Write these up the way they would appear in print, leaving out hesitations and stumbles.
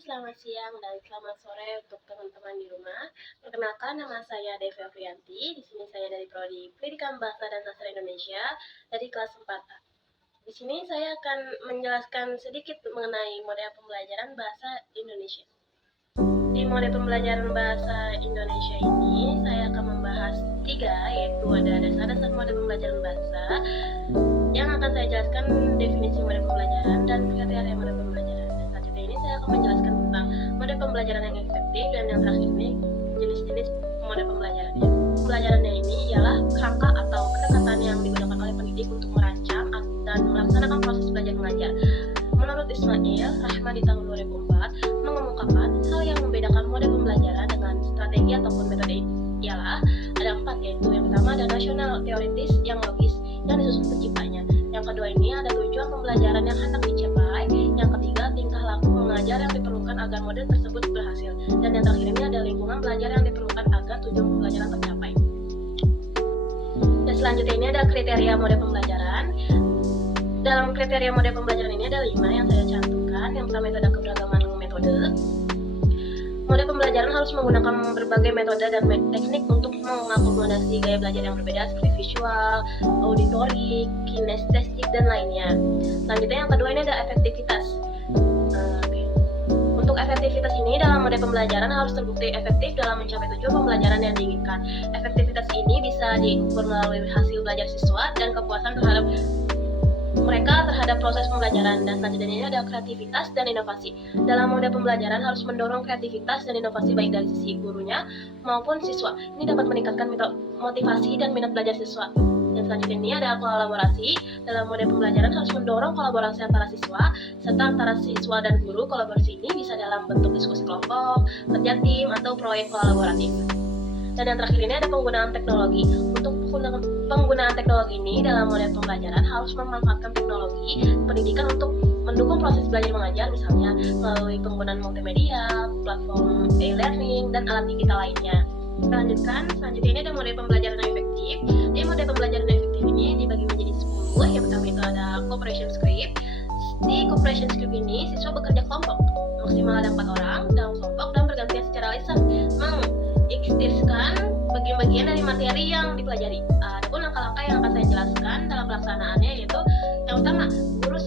selamat siang dan selamat sore untuk teman-teman di rumah. Perkenalkan, nama saya Devi Afrianti. Di sini saya dari Prodi Pendidikan Bahasa dan Sastra Indonesia dari kelas 4A. Di sini saya akan menjelaskan sedikit mengenai model pembelajaran bahasa Indonesia. Di model pembelajaran bahasa Indonesia ini, saya akan membahas 3, yaitu ada dasar-dasar model pembelajaran bahasa, yang akan saya jelaskan definisi model pembelajaran dan kriteria model pembelajaran. Dan selanjutnya ini saya akan menjelaskan tentang model pembelajaran yang efektif, dan yang terakhir ini jenis-jenis model pembelajarannya. Pembelajarannya ini ialah kerangka atau pendekatan yang digunakan oleh pendidik untuk merancang dan melaksanakan proses belajar mengajar. Menurut Ismail Rahman di tahun 2004 mengemukakan hal yang membedakan model pembelajaran dengan strategi ataupun metode ialah ada 4, yaitu yang pertama ada nasional teoritis yang logis yang disusun penciptanya. Yang kedua ini ada tujuan pembelajaran yang hendak dicapai. Yang ketiga tingkah laku mengajar yang diperlukan agar model tersebut berhasil. Dan yang terakhir ini ada lingkungan belajar yang diperlukan agar tujuan pembelajaran tercapai. Dan selanjutnya ini ada kriteria model pembelajaran. Dalam kriteria model pembelajaran ini ada 5 yang saya cantumkan. Yang pertama itu ada keberagaman metode. Model pembelajaran harus menggunakan berbagai metode dan teknik untuk mengakomodasi gaya belajar yang berbeda seperti visual, auditorik, kinestetik, dan lainnya. Selanjutnya yang kedua ini ada efektivitas. Untuk efektivitas ini dalam model pembelajaran harus terbukti efektif dalam mencapai tujuan pembelajaran yang diinginkan. Efektivitas ini bisa diukur melalui hasil belajar siswa dan kepuasan terhadap mereka terhadap proses pembelajaran. Dan selanjutnya ini ada kreativitas dan inovasi. Dalam model pembelajaran harus mendorong kreativitas dan inovasi baik dari sisi gurunya maupun siswa. Ini dapat meningkatkan motivasi dan minat belajar siswa. Dan selanjutnya ini ada kolaborasi. Dalam model pembelajaran harus mendorong kolaborasi antara siswa serta antara siswa dan guru. Kolaborasi ini bisa dalam bentuk diskusi kelompok, kerja tim, atau proyek kolaboratif. Dan yang terakhir ini ada penggunaan teknologi. Untuk penggunaan teknologi ini dalam model pembelajaran harus memanfaatkan teknologi pendidikan untuk mendukung proses belajar mengajar, misalnya melalui penggunaan multimedia, platform e-learning, dan alat digital lainnya. Selanjutnya ini ada model pembelajaran yang efektif. Jadi model pembelajaran yang efektif ini dibagi menjadi 10. Yang pertama itu ada cooperation script. Di cooperation script ini siswa bekerja kelompok, maksimal ada 4 orang dalam kelompok dan bergantian secara lisan mengiktirkan bagian-bagian dari materi yang dipelajari. Adapun langkah-langkah yang akan saya jelaskan dalam pelaksanaannya yaitu yang pertama, guru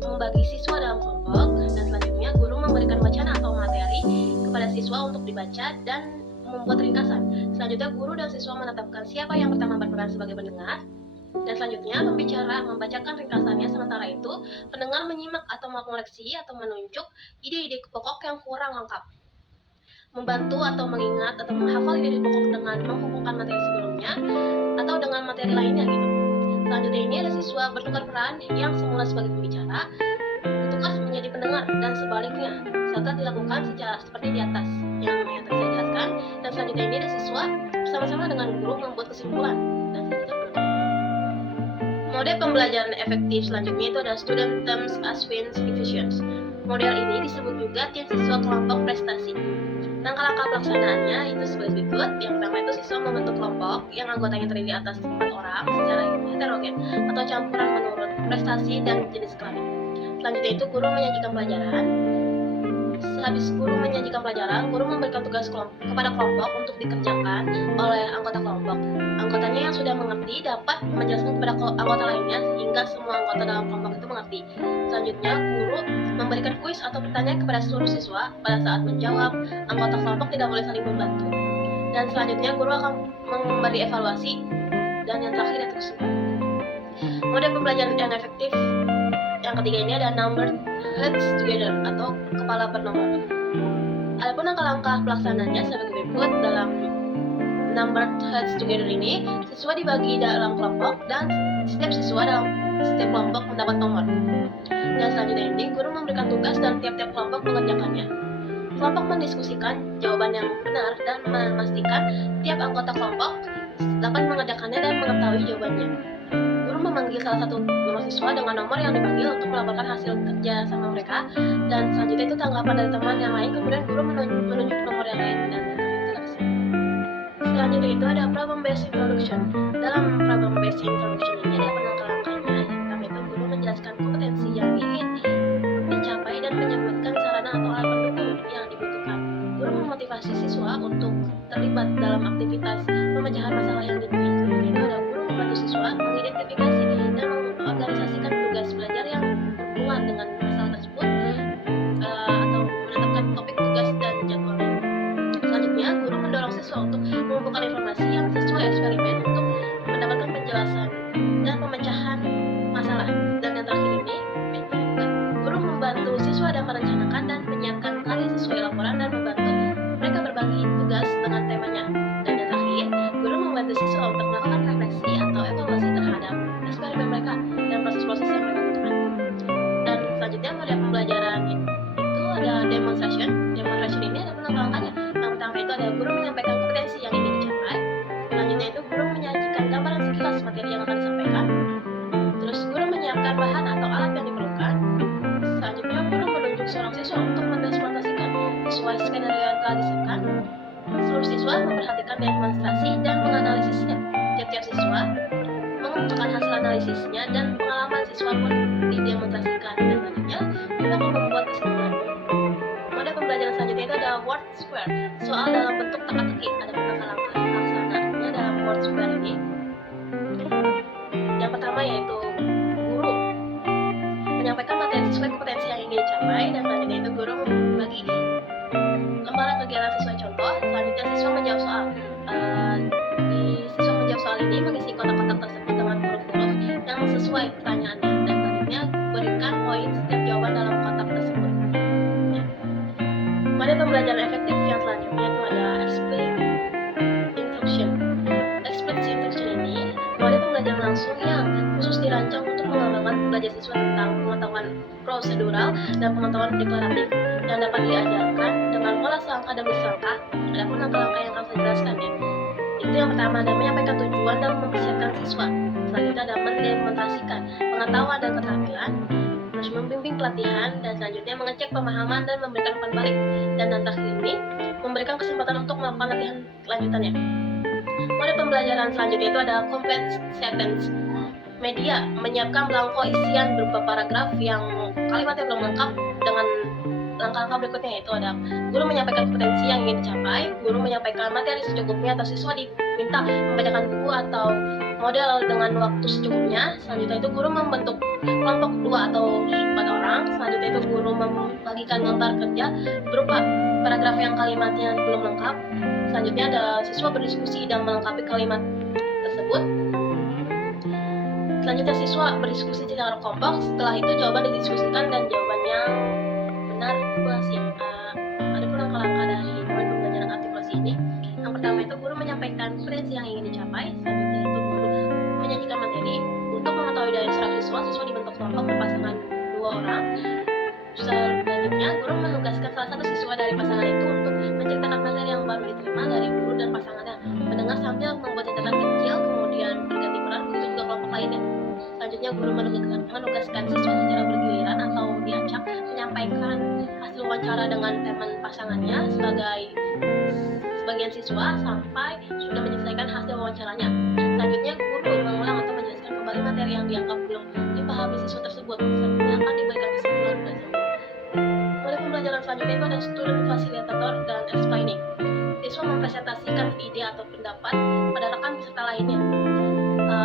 membagi siswa dalam kelompok, dan selanjutnya guru memberikan wacana atau materi kepada siswa untuk dibaca dan membuat ringkasan. Selanjutnya guru dan siswa menetapkan siapa yang pertama berperan sebagai pendengar. Dan selanjutnya pembicara membacakan ringkasannya, sementara itu pendengar menyimak atau mengoreksi atau menunjuk ide-ide pokok yang kurang lengkap, membantu atau mengingat atau menghafal ide-ide pokok dengan menghubungkan materi sebelumnya atau dengan materi lainnya gitu. Selanjutnya ini ada siswa bertukar peran yang semula sebagai pembicara bertukar menjadi pendengar dan sebaliknya, serta dilakukan secara seperti di atas yang tadi saya jelaskan. Dan selanjutnya ini ada siswa bersama-sama dengan guru membuat kesimpulan dan selanjutnya model pembelajaran efektif selanjutnya itu ada student terms as wins divisions. Model ini disebut juga tim siswa kelompok prestasi. Langkah-langkah pelaksanaannya itu sebagai berikut. Yang pertama itu siswa membentuk kelompok yang anggotanya terdiri atas 4 orang secara heterogen atau campuran menurut prestasi dan jenis kelamin. Selanjutnya itu guru menyajikan pelajaran. Sehabis guru menyajikan pelajaran, guru memberikan tugas kepada kelompok untuk dikerjakan oleh anggota kelompok. Anggotanya yang sudah mengerti dapat menjelaskan kepada anggota lainnya sehingga semua anggota dalam kelompok itu mengerti. Selanjutnya, guru memberikan kuis atau pertanyaan kepada seluruh siswa. Pada saat menjawab, anggota kelompok tidak boleh saling membantu. Dan selanjutnya, guru akan memberi evaluasi. Dan yang terakhir itu kesimpulan. Model pembelajaran yang efektif yang ketiga ini ada numbered heads together atau kepala bernomor. Adapun langkah-langkah pelaksanaannya sebagai berikut. Dalam numbered heads together ini, siswa dibagi dalam kelompok dan setiap siswa dalam setiap kelompok mendapat nomor. Dan selanjutnya ini, guru memberikan tugas dan tiap-tiap kelompok mengerjakannya. Kelompok mendiskusikan jawaban yang benar dan memastikan tiap anggota kelompok dapat mengerjakannya dan mengetahui jawabannya. Guru memanggil salah satu nomor siswa dengan nomor yang dipanggil untuk melaporkan hasil kerja sama mereka. Dan selanjutnya itu tanggapan dari teman yang lain. Kemudian guru menunjuk nomor yang lain dan selanjutnya itu ada problem based introduction. Dalam problem based introduction ini ada langkah-langkahnya. Yang pertama itu guru menjelaskan kompetensi yang ingin dicapai dan menyebutkan sarana atau alat pendukung memotivasi siswa untuk terlibat dalam aktivitas pemecahan masalah yang diinginkan. Itu ada guru membantu siswa mengidentifikasi dan mengorganisasikan tugas belajar yang berhubungan dengan masalah tersebut, atau menetapkan topik tugas dan jadwalnya. Selanjutnya, guru mendorong siswa untuk mengumpulkan informasi yang sesuai eksperimen untuk mendapatkan penjelasan dan pemecahan masalah. Dan yang terakhir ini, guru membantu siswa dalam merencanakan dan menyiapkan karya sesuai laporan dan membantu mereka berbagi tugas dengan temanya. Dan yang terakhir, guru membantu siswa untuk melakukan refleksi atau evaluasi terhadap eksperimen mereka dan proses-proses yang mereka lakukan. Dan selanjutnya, model pembelajaran itu ada demonstration. Demonstration ini ada langkah-langkahnya. Yang pertama itu ada guru menyampaikan kompetensi yang ingin dicapai. Selanjutnya itu guru menyajikan gambaran sekilas materi yang akan disampaikan. Terus guru menyiapkan bahan atau alat yang diperlukan. Selanjutnya guru menunjuk seorang siswa untuk mendemonstrasikan sesuai skenario yang telah disiapkan. Seluruh siswa memperhatikan demonstrasi dan menganalisisnya. Tiap-tiap siswa mengumpulkan hasil analisisnya dan pengalaman siswa pun didemonstrasikan. Dan selanjutnya guru akan membuat kesimpulan. Model pembelajaran selanjutnya itu ada word square. Soal dalam bentuk teka-teki. Ada langkah-langkah pelaksananya dalam word square ini. Yang pertama yaitu guru menyampaikan materi sesuai kompetensi yang ingin dicapai, dan selanjutnya itu guru membagi lembaran kegiatan sesuai contoh. Selanjutnya siswa menjawab soal. Siswa menjawab soal ini mengisi kotak-kotak tersebut dengan huruf-huruf yang sesuai pertanyaannya, dan selanjutnya berikan poin setiap jawaban dalam kotak tersebut. Model pembelajaran efektif yang selanjutnya itu ada explicit instruction. Explicit instruction ini model pembelajaran langsung yang khusus dirancang untuk mengembangkan belajar siswa tentang pengetahuan prosedural dan pengetahuan deklaratif yang dapat diajarkan dengan pola selangkah demi selangkah. Adapun langkah-langkah yang akan saya jelaskan ya. Itu yang pertama ada menyampaikan tujuan dan mempersiapkan siswa. Selanjutnya ada mendemonstrasikan pengetahuan dan keterampilan. Terus membimbing pelatihan, dan selanjutnya mengecek pemahaman dan memberikan umpan balik. Dan yang terakhir ini memberikan kesempatan untuk melakukan latihan lanjutannya. Model pembelajaran selanjutnya itu ada complete sentence. Media menyiapkan belangko isian berupa paragraf yang kalimatnya belum lengkap dengan langkah-langkah berikutnya, yaitu ada guru menyampaikan kompetensi yang ingin dicapai, guru menyampaikan materi secukupnya atau siswa diminta membacakan buku atau model dengan waktu secukupnya. Selanjutnya itu guru membentuk kelompok 2 atau 4 orang. Selanjutnya itu guru membagikan gambar kerja berupa paragraf yang kalimatnya belum lengkap. Selanjutnya ada siswa berdiskusi dan melengkapi kalimat tersebut. Selanjutnya siswa berdiskusi secara kelompok. Setelah itu jawaban didiskusikan dan jawabannya benar artikulasi. Ada pun langkah-langkah dari model pembelajaran artikulasi ini. Yang pertama itu guru menyampaikan kompetensi yang ingin dicapai. Selanjutnya itu guru menyajikan materi. Untuk mengetahui dari seorang siswa, siswa dibentuk kelompok berpasangan 2 orang. Selanjutnya guru menugaskan salah satu siswa dari pasangan itu untuk menceritakan materi yang baru diterima dari guru dan pasangannya, mendengar sambil membuat catatan kecil, kemudian berganti peran, begitu juga kelompok lainnya. Selanjutnya guru menugaskan siswa secara bergiliran atau diacak menyampaikan hasil wawancara dengan teman pasangannya sebagian siswa sampai sudah menyelesaikan hasil wawancaranya. Selanjutnya guru mengulang atau menjelaskan kembali materi yang dianggap belum dipahami siswa tersebut. Selanjutnya akan diberikan kesimpulan belajar. Model pembelajaran selanjutnya itu ada student facilitator dan explaining. Siswa mempresentasikan ide atau pendapat pada rekan peserta lainnya.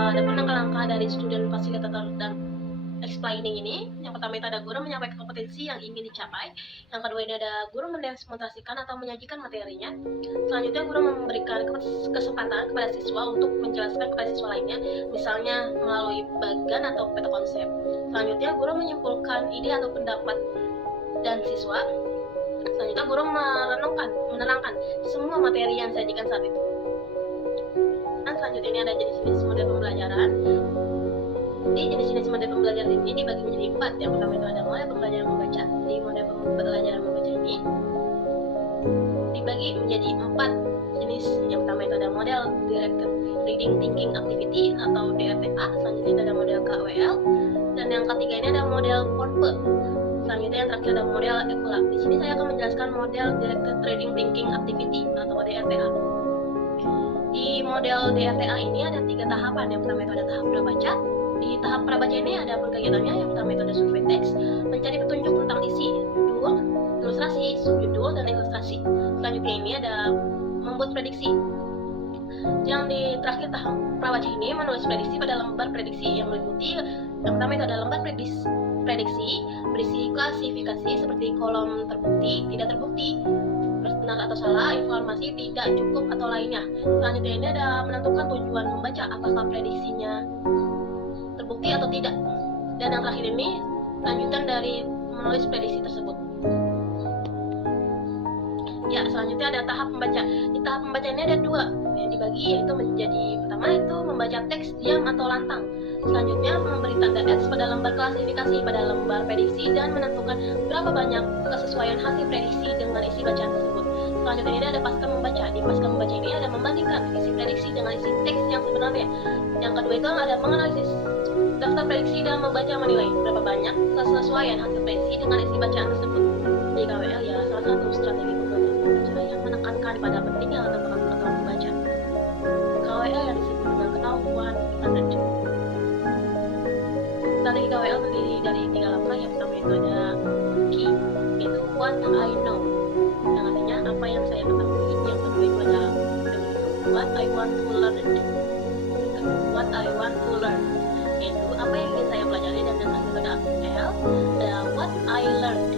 Adapun langkah-langkah dari student facilitator dan explaining ini, yang pertama itu ada guru menyampaikan kompetensi yang ingin dicapai. Yang kedua ini ada guru mendemonstrasikan atau menyajikan materinya. Selanjutnya guru memberikan kesempatan kepada siswa untuk menjelaskan kepada siswa lainnya, misalnya melalui bagan atau peta konsep. Selanjutnya guru menyimpulkan ide atau pendapat dan siswa. Selanjutnya guru menerangkan semua materi yang disajikan saat itu. Dan selanjutnya ini ada jenis-jenis model pembelajaran. Di jenis-jenis model pembelajaran ini dibagi menjadi 4. Yang pertama itu ada model pembelajaran membaca. Di model pembelajaran membaca ini dibagi menjadi 4 jenis. Yang pertama itu ada model Directed Reading Thinking Activity atau DRTA. Selanjutnya itu ada model KWL. Dan yang ketiga ini ada model PORPE. Selanjutnya yang terakhir ada model ECOLA. Di sini saya akan menjelaskan model Directed Reading Thinking Activity atau DRTA. Di model DRTA ini ada 3 tahapan. Yang pertama itu ada tahap prabaca. Di tahap prabaca ini ada kegiatannya. Yang pertama itu ada survei teks, mencari petunjuk tentang isi, judul, ilustrasi, subjudul, dan ilustrasi. selanjutnya ini ada membuat prediksi. Yang di terakhir tahap prabaca ini menulis prediksi pada lembar prediksi yang meliputi yang pertama itu ada lembar prediksi berisi klasifikasi seperti kolom terbukti, tidak terbukti, benar atau salah, informasi tidak cukup atau lainnya. Selanjutnya ini ada menentukan tujuan membaca, apakah prediksinya terbukti atau tidak. Dan yang terakhir ini lanjutan dari menulis prediksi tersebut. Ya, selanjutnya ada tahap membaca. Di tahap membaca ini ada dua yang dibagi, yaitu menjadi pertama itu membaca teks diam atau lantang. Selanjutnya memberi tanda X pada lembar klasifikasi pada lembar prediksi dan menentukan berapa banyak kesesuaian hasil prediksi dengan isi bacaan tersebut. Selanjutnya ini ada pasca membaca. Di pasca membaca ini ada membandingkan isi prediksi dengan isi teks yang sebenarnya. Yang kedua itu ada menganalisis daftar prediksi dan membaca menilai berapa banyak kesesuaian hasil prediksi dengan isi bacaan tersebut. Jadi KWL ya salah satu strategi pembelajaran yang menekankan pada pentingnya pengetahuan membaca. KWL yang disebut dengan ketahuan standar. Strategi KWL terdiri dari 3 langkah. Yang pertama itu ada key, yaitu what I know, yang artinya apa yang saya ketahui. Yang kedua itu ada what I want to learn, yaitu apa yang ingin saya pelajari. Dan yang terakhir ada L, ada what I learned,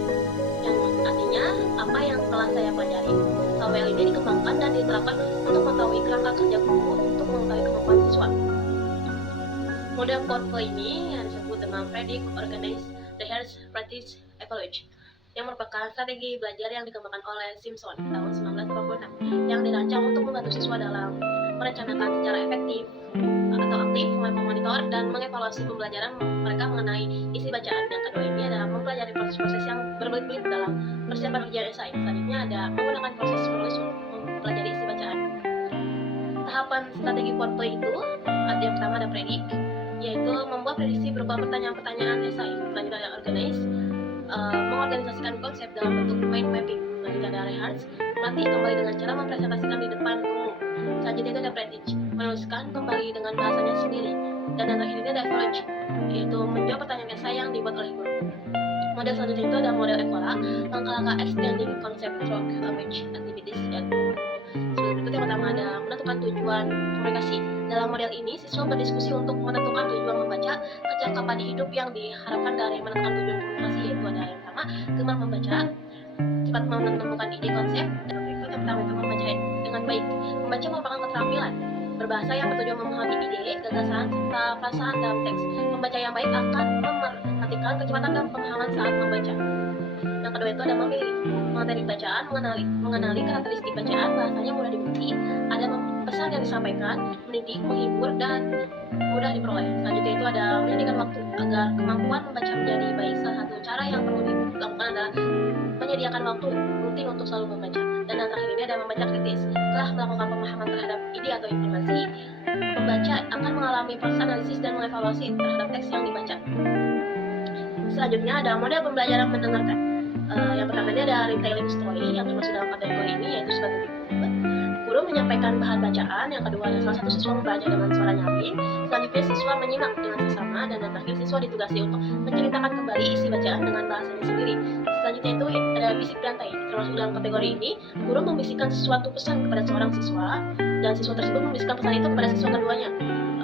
yang artinya apa yang telah saya pelajari. KWL ini dikembangkan dan diterapkan untuk mengetahui kerangka kerja guru untuk mengetahui kemampuan siswa. Model portfolio ini yang disebut dengan Predict, Organize, Rehearse, Practice, Evaluate, yang merupakan strategi belajar yang dikembangkan oleh Simpson tahun 1986, yang dirancang untuk membantu siswa dalam merencanakan secara efektif atau aktif, memonitor dan mengevaluasi pembelajaran mereka mengenai isi bacaan. Yang kedua ini ada mempelajari proses-proses yang berbelit-belit dalam persiapan ujian esai. Selanjutnya ada menggunakan proses menulis untuk mempelajari isi bacaan. Tahapan strategi portfolio itu ada yang pertama ada Predict, yaitu membuat prediksi berupa pertanyaan-pertanyaan esai. Selanjutnya ada Organize, mengorganisasikan konsep dalam bentuk mind mapping. Selanjutnya ada Rehearse, melatih kembali dengan cara mempresentasikan di depan umum. Selanjutnya itu ada Practice, menuliskan kembali dengan bahasanya sendiri. Dan yang terakhir ini ada Evaluate, yaitu menjawab pertanyaan esai yang dibuat oleh guru. Model selanjutnya itu ada model EVOLA, langkah-langkah extending concept through language activities. Berikut yang pertama ada menentukan tujuan komunikasi. Dalam model ini, siswa berdiskusi untuk menentukan tujuan membaca, kecakapan di hidup yang diharapkan dari menentukan tujuan komunikasi, yaitu ada yang pertama gemar membaca, cepat menemukan ide konsep, dan berikut yang pertama itu membaca dengan baik. Membaca merupakan keterampilan berbahasa yang bertujuan memahami ide, gagasan, serta perasaan dalam teks. Membaca yang baik akan memperhatikan kecepatan dan pemahaman saat membaca. Yang kedua itu ada memilih materi bacaan, mengenali karakteristik bacaan, bahasanya mudah dimengerti, ada pesan yang disampaikan, mendidik, menghibur, dan mudah diperoleh. Selanjutnya itu ada menyediakan waktu agar kemampuan membaca menjadi baik. Salah satu cara yang perlu dilakukan adalah menyediakan waktu rutin untuk selalu membaca. Dan yang terakhir ini ada membaca kritis. Setelah melakukan pemahaman terhadap ide atau informasi, pembaca akan mengalami proses analisis dan mengevaluasi terhadap teks yang dibaca. Selanjutnya ada model pembelajaran mendengarkan. Yang pertama ini ada retelling story, yang termasuk dalam kategori ini, yaitu sebagai berikut. Guru menyampaikan bahan bacaan. Yang kedua ada salah satu siswa membaca dengan suara nyaring. Selanjutnya siswa menyimak dengan sesama, dan yang terakhir siswa ditugasi untuk menceritakan kembali isi bacaan dengan bahasanya sendiri. Selanjutnya itu ada bisik berantai. Termasuk dalam kategori ini, guru membisikkan sesuatu pesan kepada seorang siswa, dan siswa tersebut membisikkan pesan itu kepada siswa keduanya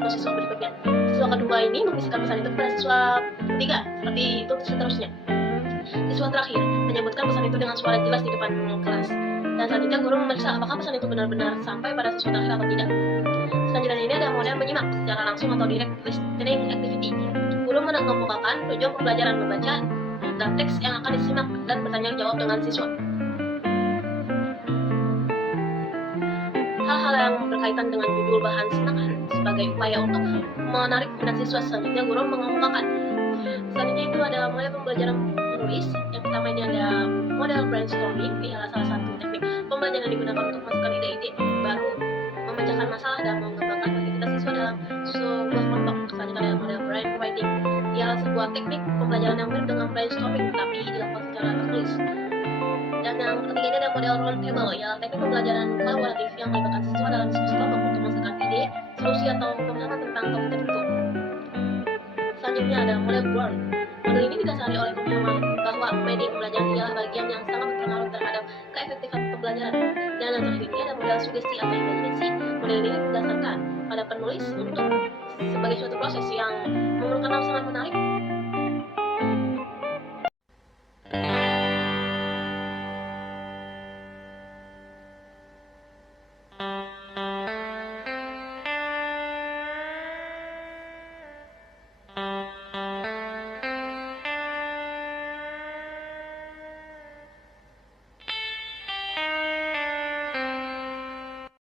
atau siswa berikutnya. Siswa kedua ini membisikkan pesan itu kepada siswa ketiga, seperti itu seterusnya. Siswa terakhir menyebutkan pesan itu dengan suara jelas di depan kelas. Dan selanjutnya guru memeriksa apakah pesan itu benar-benar sampai pada siswa terakhir atau tidak. Selanjutnya ini ada model menyimak secara langsung atau direct listening activity. Guru mengemukakan tujuan pembelajaran membaca dan teks yang akan disimak dan bertanya jawab dengan siswa. Hal-hal yang berkaitan dengan judul bahan simakan sebagai upaya untuk menarik minat siswa. Selanjutnya guru mengemukakan. Selanjutnya itu ada model pembelajaran menulis. Yang pertama ini ada model brainstorming, ialah salah satu teknik pembelajaran yang digunakan untuk memasukkan ide-ide baru, memecahkan masalah, dan mengembangkan aktivitas siswa dalam sebuah kelompok. Selanjutnya ada model brainwriting, ialah sebuah teknik pembelajaran yang mirip dengan brainstorming tapi dilakukan secara tertulis. Dan yang ketiga ini ada model round table, ialah teknik pembelajaran kolaboratif yang melibatkan siswa dalam diskusi kelompok untuk menghasilkan ide, solusi atau pemahaman tentang topik tertentu. Selanjutnya ada model BRON. Model Model ini didasari oleh pemahaman bahwa media pembelajaran ialah bagian yang sangat berpengaruh terhadap keefektifan pembelajaran. Dan yang terakhir ini ada model sugesti atau imajinasi. Model ini didasarkan pada penulis untuk sebagai suatu proses yang memerlukan sangat menarik